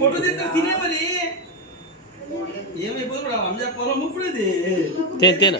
Photo తీస్తే తినే మరి ఏమైపోదు అమ్మ చెప్పాలమ్మ ఇప్పుడు ఇది తేన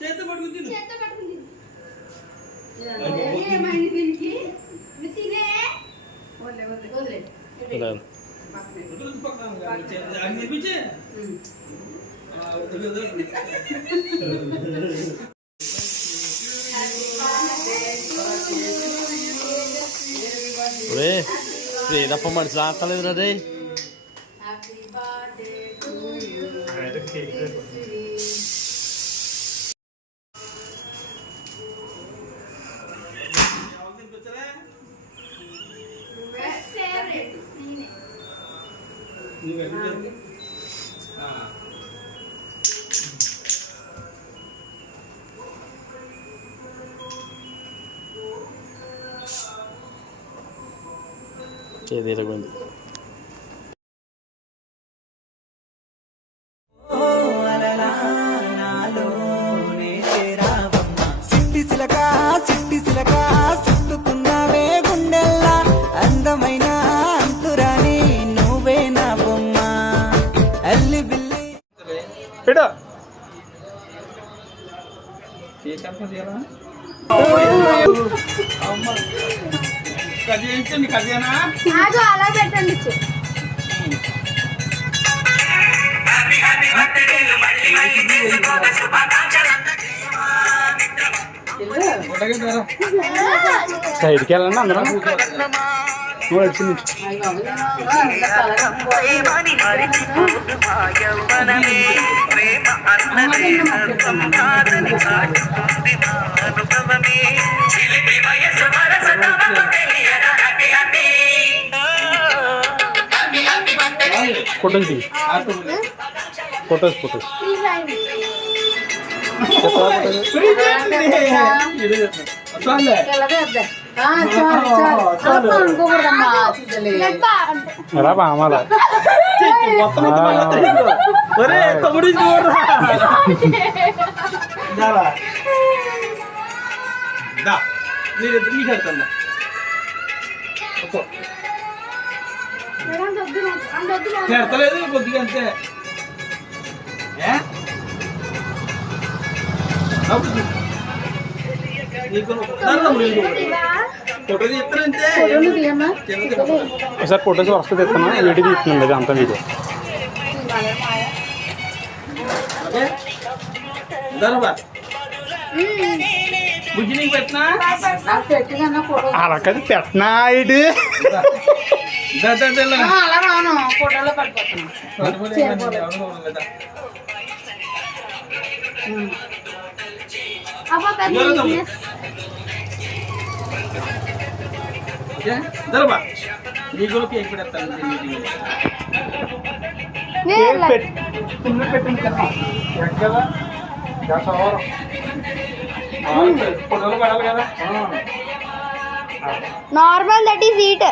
చేత్తో పట్టుకుని తిను శ్రీరప్ప మనిషి ఆకలేదురా రే చేదిరగుంది సిట్టి సిలక చుట్టుకున్నావే గుండెల్లా అందమైన అంతురాని నువ్వే నా బొమ్మ అల్లి బిల్లి అలా పెట్టండి సైడ్కి వెళ్ళండి అందరం ఫోటోస్ ఫోటోస్ ఫోటోస్ బామాల తమ్ముడు మీరిద్దరు మీకు వెళ్తాను పెడతలేదు కొద్దిగా అంతే ఫోటో తీస్తానంటే ఒకసారి ఫోటోస్ వరుసగా తెస్తాను వీడియో తీస్తున్నాను ఇది అంతా వీడియో బుజ్జి నీకు పెట్టినా అలా కదా పెట్టినా ఇటు ఫోటోలో పట్టుకోవచ్చు నీకు కేక్ పెడతాను ఫోటోలు పడాలి కదా నార్మల్ దట్ ఈస్ ఈట్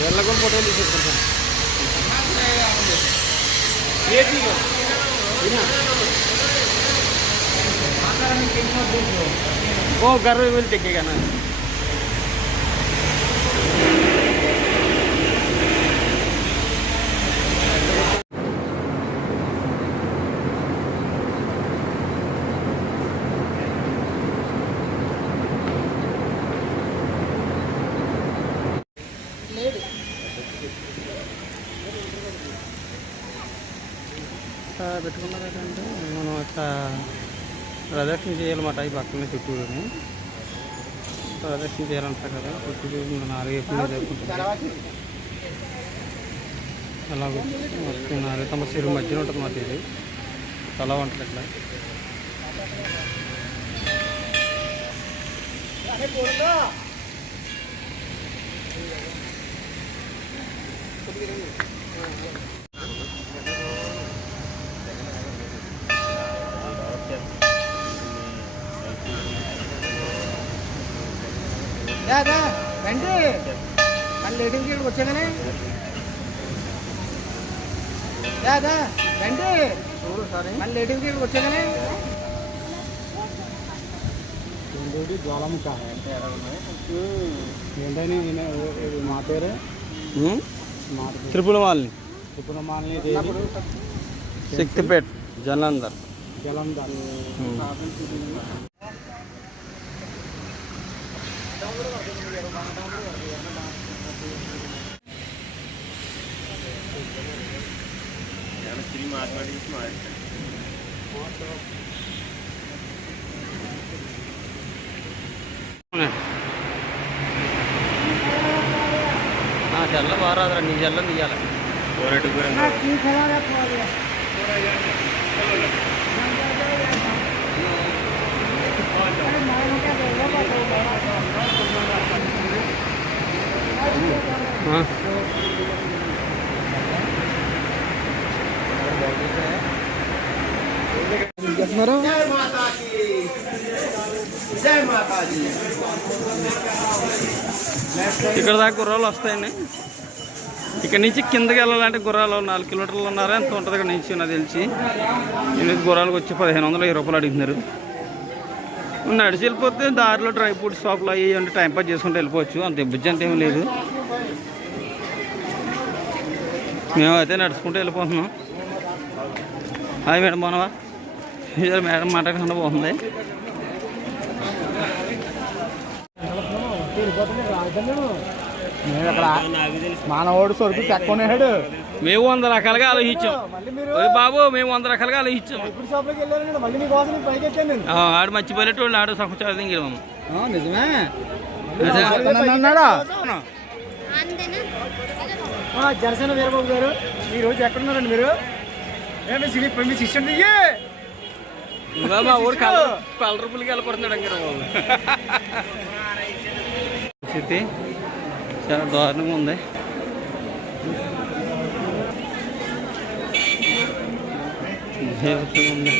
వెళ్ళకుండా ఫోటోలు తీసేస్తాను ओ घर में मिल टेकेगा ना పెట్టుకున్నారంటే మనం అట్లా ప్రదక్షిణ చేయాలన్నమాట ఈ పక్కనే చుట్టూరుని ప్రదక్షిణ చేయాలంటారు కదా చుట్టూ 4 ఎప్పుడు జరుపుకుంటారు అలా వస్తున్నారు తమ చెరువు మధ్యన ఉంటుంది మాట ఇది తల ఉంటుంది అట్లా దా రండి మళ్ళీ లేటింగ్ గేట్కి వచ్చాగానే రండి మళ్ళీ లేటింగ్ గేట్కి వచ్చాగానే జ్వాలముఖ ఏంటని మా పేరు త్రిపురమాలిని త్రిపురమాలిని శక్తిపేట్ జలంధర్ జలంధర్ నా జల్ల బారాదరా నీ జల్ల తీయాలి ఇక్కడ దాకా గుర్రాలు వస్తాయండి. ఇక్కడ నుంచి కిందకి వెళ్ళాలంటే గుర్రాలు 4 కిలోమీటర్లు ఉన్నారా ఎంత ఉంటుంది ఇక్కడ నుంచి నాకు తెలిసి. నేను గుర్రాలకు వచ్చి 1520 రూపాయలు అడుగుతున్నారు. నడిచి వెళ్ళిపోతే దారిలో డ్రై ఫ్రూట్స్ షాపులు అవి అంటే టైంపాస్ చేసుకుంటూ వెళ్ళిపోవచ్చు. అంత ఇబ్బంది అంటే ఏమీ లేదు. మేమైతే నడుచుకుంటూ వెళ్ళిపోతున్నాం. హాయ్ మేడం బాగున్నావా? మేడం మాట్లాడకుండా బాగుంది. మానవాడు సరుకు తక్కువనేడు. మేము 100 రకాలుగా ఆలోచించాం బాబు. మేము 100 రకాలుగా ఆలోచించాం. షాప్లోకి వెళ్ళాను మళ్ళీ మీకోసం పైకి ఎక్కాను. ఆడు మర్చిపోయేటోళ్ళు ఆడు సహచారం ఇంకేమో నిజమే జనసేన వీరబాబు గారు ఈరోజు ఎక్కడున్నారండి మీరు? మీ శిష్యుడు మా ఊరు కలర్ఫుల్గా వెళ్ళిపోతున్నాడు అంటారు బాబు. స్థితి చాలా దారుణంగా ఉంది. ఉంది